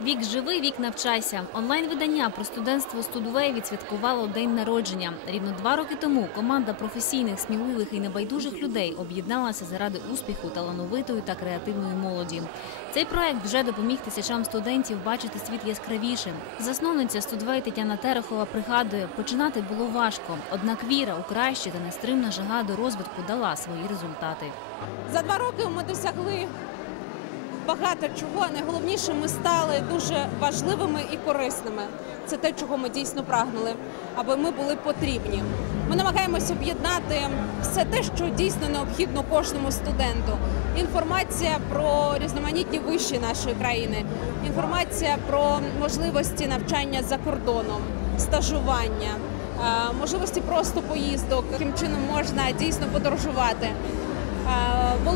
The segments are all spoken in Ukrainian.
Вік живий, вік навчайся. Онлайн-видання про студентство Студвей відсвяткувало день народження. Рівно два роки тому команда професійних, сміливих і небайдужих людей об'єдналася заради успіху талановитої та креативної молоді. Цей проект вже допоміг тисячам студентів бачити світ яскравішим. Засновниця Студвей Тетяна Терехова пригадує, починати було важко. Однак віра у краще та нестримна жага до розвитку дала свої результати. За два роки ми досягли багато чого. Найголовніше, ми стали дуже важливими і корисними. Це те, чого ми дійсно прагнули, аби ми були потрібні. Ми намагаємося об'єднати все те, що дійсно необхідно кожному студенту. Інформація про різноманітні виші нашої країни, інформація про можливості навчання за кордоном, стажування, е, можливості просто поїздок, яким чином можна дійсно подорожувати.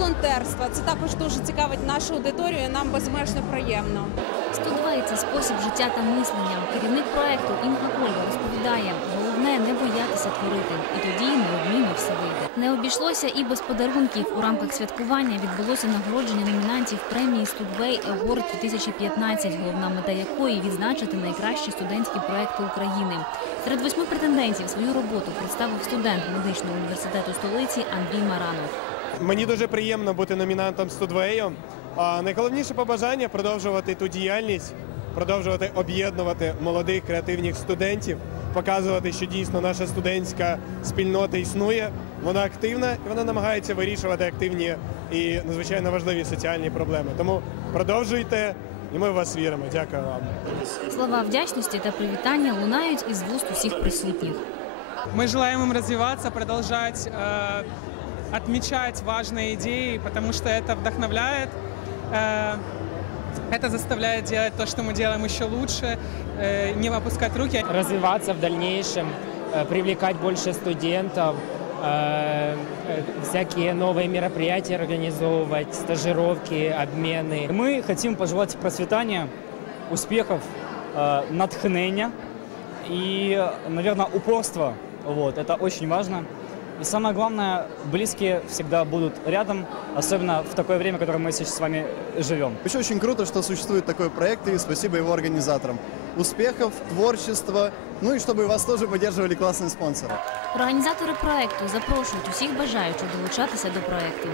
Волонтерства. Це також дуже цікавить нашу аудиторію. Нам безмежно приємно. Студвей – це спосіб життя та мислення. Керівник проекту Інга Ольга розповідає, головне не боятися творити, і тоді неодмінно все вийде. Не обійшлося і без подарунків. У рамках святкування відбулося нагородження номінантів премії Студвей Award 2015, головна мета якої відзначити найкращі студентські проекти України. Серед восьми претендентів свою роботу представив студент медичного університету столиці Андрій Маранов. Мені дуже приємно бути номінантом Студвею. А найголовніше побажання продовжувати ту діяльність, продовжувати об'єднувати молодих креативних студентів, показувати, що дійсно наша студентська спільнота існує. Вона активна і вона намагається вирішувати активні і надзвичайно важливі соціальні проблеми. Тому продовжуйте, і ми в вас віримо. Дякую вам. Слова вдячності та привітання лунають із вуст усіх присутніх. Мы желаем им развиваться, продолжать э, отмечать важные идеи, потому что это вдохновляет, э, это заставляет делать то, что мы делаем еще лучше, э, не опускать руки. развиваться в дальнейшем, э, привлекать больше студентов, э, э, всякие новые мероприятия организовывать, стажировки, обмены. Ми хотим пожелати процвітання, успіхів, е, натхнення і, наверное, упорства. Вот, это очень важно. И самое главное, близкие всегда будут рядом, особенно в такое время, в котором мы сейчас с вами живем. Еще очень круто, что существует такой проект, и спасибо его организаторам. Успехов, творчества, ну и чтобы вас тоже поддерживали классные спонсоры. Організатори проекту запрошують усіх бажаючих долучатися до проекту.